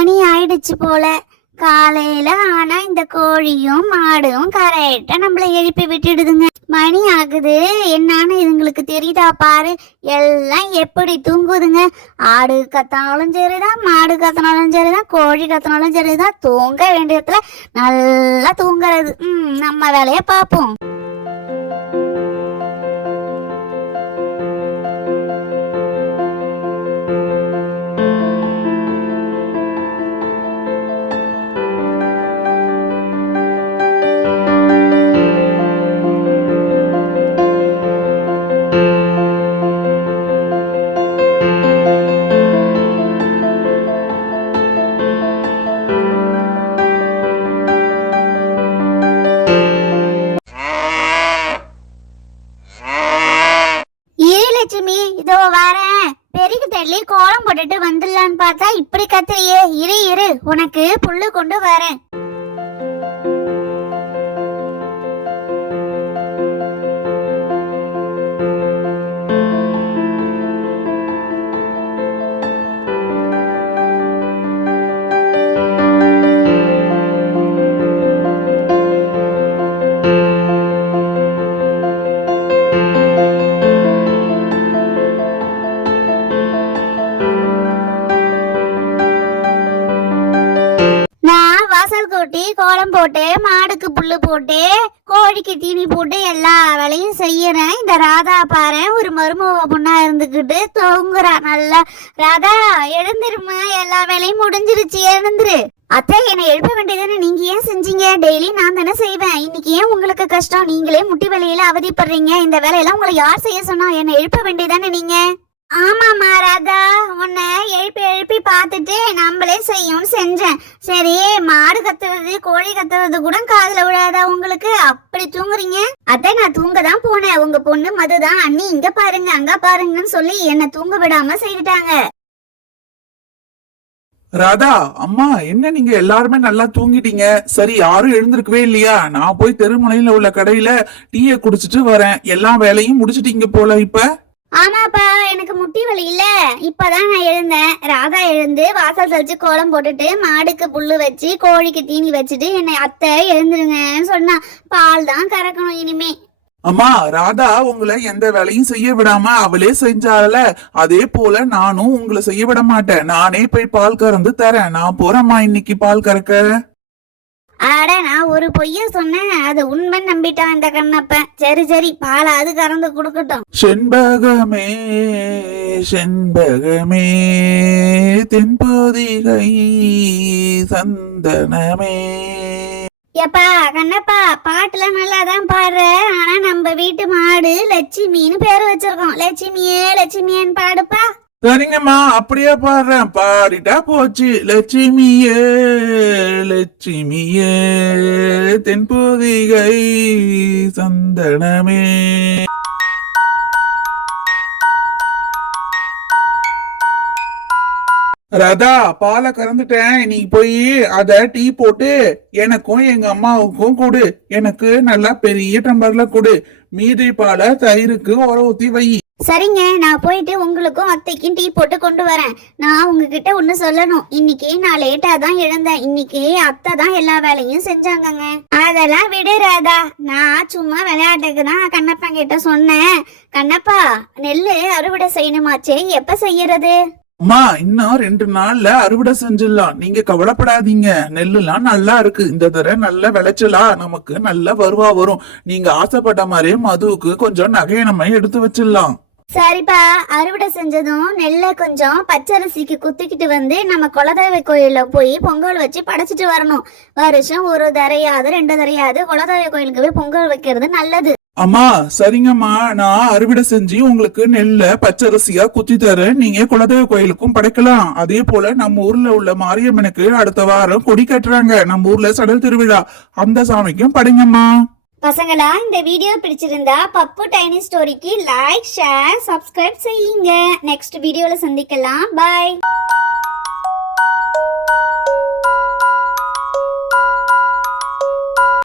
மணி ஆயிடுச்சு போல. காலையில ஆனா இந்த கோழியும் மாடும் கரெக்டா நம்மள எழுப்பி விட்டுடுதுங்க. மணி ஆகுது என்னன்னு இதுங்களுக்கு தெரியுதா பாரு. எல்லாம் எப்படி தூங்குதுங்க. ஆடு கத்தினாலும் சரிதான், மாடு கத்தினாலும் சரிதான், கோழி கத்தினாலும் சரிதான், தூங்க வேண்டியதுல நல்லா தூங்குறது. நம்ம வேலைய பார்ப்போம். லட்சுமி, இதோ வரேன். பெருகு தள்ளி கோலம் போட்டுட்டு வந்துடலான்னு பார்த்தா இப்படி கத்துறியே. இரு உனக்கு புல்லு கொண்டு வரேன். வாசல் கூட்டி கோலம் போட்டு மாடுக்கு புல்லு போட்டு கோழிக்கு தீனி போட்டு எல்லா வேலையும் செய்யறேன். இந்த ராதா பாரு ஒரு மருமக பொண்ணா இருந்துகிட்டு தூங்குறா நல்லா. ராதா எழுந்திருமா, எல்லா வேலையும் முடிஞ்சிருச்சு, எழுந்துரு. அத்தை என்னை எழுப்ப வேண்டியதானே, நீங்க ஏன் செஞ்சீங்க? டெய்லி நான் தானே செய்வேன். இன்னைக்கு ஏன் உங்களுக்கு கஷ்டம்? நீங்களே முட்டி வேலையில அவதிப்படுறீங்க. இந்த வேலையெல்லாம் உங்களை யார் செய்ய சொன்னா? என்னை எழுப்ப வேண்டியதானே நீங்க. ஆமாமா ராதா, உன்னை எழுப்பி பார்த்துட்டு நம்மளே செய்யும் செஞ்சேன். சரி, மாடு கத்துறது கோழி கத்துறது கூட காதுல விடாதா உங்களுக்கு? அப்படி தூங்குறீங்க. அத்தை நான் தூங்க தான் போனேன். உங்க பொண்ணு மதுதான் அண்ணி இங்க பாருங்க அங்க பாருங்கன்னு சொல்லி என்ன தூங்க விடாம செய்துட்டாங்க. ராதா அம்மா, என்ன நீங்க எல்லாருமே நல்லா தூங்கிட்டீங்க. சரி, யாரும் எழுந்திருக்கவே இல்லையா? நான் போய் தெருமுனையில உள்ள கடையில டீயை குடிச்சிட்டு வரேன். எல்லா வேலையும் முடிச்சிட்டீங்க போல இப்ப. ஆமாப்பா, எனக்கு முட்டி வலி இல்ல. இப்பதான் நான் எழுந்தேன். ராதா எழுந்து வாசல் தெளிச்சு கோலம் போட்டுட்டு மாடுக்கு புல்லு வச்சு கோழிக்கு தீனி வச்சுட்டு என்னை அத்தை எழுந்துருங்கன்னு சொன்னா. பால் தான் கறக்கணும் இனிமே. அம்மா, ராதா உங்களை எந்த வேலையும் செய்ய விடாம அவளே செஞ்சால, அதே போல நானும் உங்களை செய்ய விட மாட்டேன். நானே போய் பால் கறந்து தரேன். நான் போறேம்மா இன்னைக்கு பால் கறக்க. ஆட, நான் ஒரு பொய்ய சொன்னேன், அது உண்மை நம்பிட்டான் இந்த கண்ணப்பன். சரி பாலாவது கறந்து கொடுக்கட்டும். செண்பகமே செண்பகமே தென்போதிகை சந்தனமே. எப்பா கண்ணப்பா, பாட்டுலாம் நல்லாதான் பாடுற. ஆனா நம்ம வீட்டு மாடு லட்சுமின்னு பேரு வச்சிருக்கோம். லட்சுமியேன்னு பாடுப்பா. சரிங்கம்மா, அப்படியே பாடுறேன். பாடிட்டா போச்சு. லட்சுமியே லட்சுமியே தென்போதிகை சந்தனமே. ராதா, பாலை கறந்துட்டேன். நீ போய் அத டீ போட்டு எனக்கும் எங்க அம்மாவுக்கும் கொடு. எனக்கு நல்லா பெரிய டம்ளர்ல கொடு. மீதி பாலை தயிருக்கு உர ஊத்தி வை. சரிங்க, நான் போயிட்டு உங்களுக்கும் அத்தைக்கும் டீ போட்டு கொண்டு வரேன். நான் உங்ககிட்ட ஒண்ணு சொல்லணும். இன்னைக்கு நான் லேட்டா தான் எழுந்தேன். இன்னைக்கு அத்தை தான் எல்லா வேலையும் செஞ்சாங்கங்க. அதெல்லாம் விடுறாதா, நான் சும்மா விளையாட்டுக்கு தான் கண்ணப்பா கிட்ட சொன்னேன். கண்ணப்பா, நெல்லு அறுவடை செய்யணுமாச்சே, எப்ப செய்யறது? அம்மா, இன்னும் 2 நாள்ல அறுவடை செஞ்சிடலாம். நீங்க கவலைப்படாதீங்க. நெல்லுலாம் நல்லா இருக்கு. இந்த தடவை நல்ல விளைச்சலா நமக்கு நல்ல வருவா வரும். நீங்க ஆசைப்பட்ட மாதிரி மதுவுக்கு கொஞ்சம் நகையை நம்ம எடுத்து வச்சிடலாம். சரிப்பா, அறுவடை செஞ்சதும் நெல்லை கொஞ்சம் பச்சரிசிக்கு குத்திக்கிட்டு வந்து நம்ம குலதெய்வ கோயில போய் பொங்கல் வச்சு படைச்சிட்டு வரணும். வருஷம் ஒரு தரையாவது 2 தரையாவது குலதெய்வ கோயிலுக்கு போய் பொங்கல் வைக்கிறது நல்லது. அம்மா, சரிங்கம்மா, நான் அறுவடை செஞ்சு உங்களுக்கு நெல்ல பச்சரிசியா குத்தி தரேன். நீங்க குலதெய்வ கோயிலுக்கும் படைக்கலாம். அதே போல நம்ம ஊர்ல உள்ள மாரியம்மனுக்கு அடுத்த வாரம் கொடி கட்டுறாங்க. நம்ம ஊர்ல சடல் திருவிழா, அந்த சாமிக்கும் படைங்கம்மா. பசங்களா, இந்த வீடியோ பிடிச்சிருந்தா பப்பு டைனி ஸ்டோரிக்கு லைக், ஷேர், சப்ஸ்கிரைப் செய்யுங்க. நெக்ஸ்ட் வீடியோல சந்திக்கலாம். பாய்.